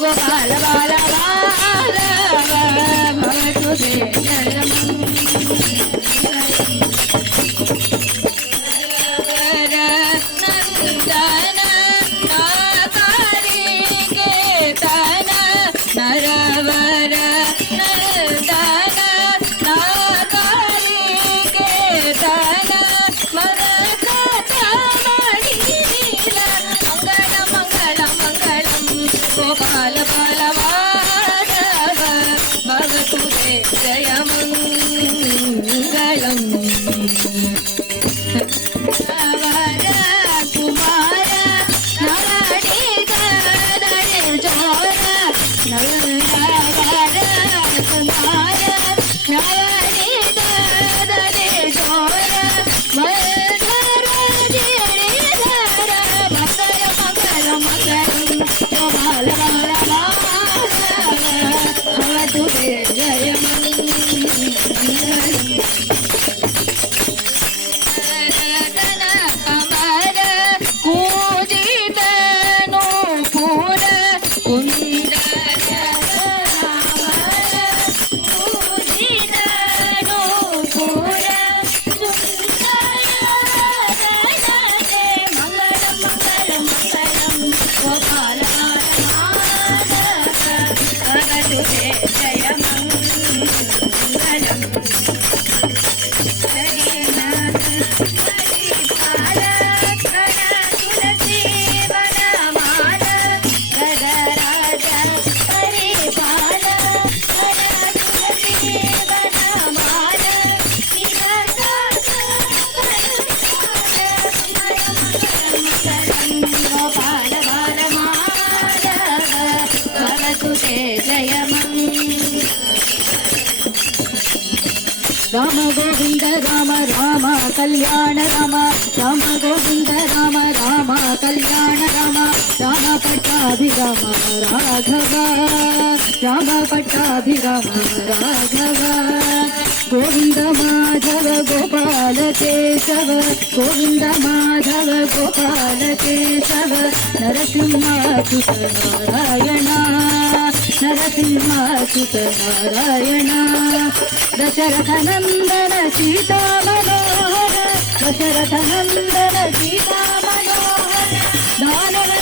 गोपाल बाल भवतु ते नंदन नाकारी केतन नरवर नंदन नाकारी केतन गोपाल बाल भवतु ते जय मंगलम कुमार नवडी गदरे जोर नवडावर कुमार नवडी गदरे जोर मधुर गिरिधर मंगल मंगल मंगलम गोपाल बाल भवतु ते जय मंगलम कमर कूजित नूपुर कुंडल कूजित नूपुर मंगल मंगल मंगलम गोपाल भवतु ते जय मंगलम जय राम गोविंद राम राम कल्याण राम राम गोविंद राम राम कल्याण राम राम पट्टाभिराम राघव राम पट्टाभिराम राघव गोविंद माधव गोपाल केशव गोविंद माधव गोपाल केशव नरसिंहाच्युत नारायण नरसिंहाच्युत नारायण दशरथ नंदन सीता मनोहर दशरथ नंदन सीता मनोहर दानव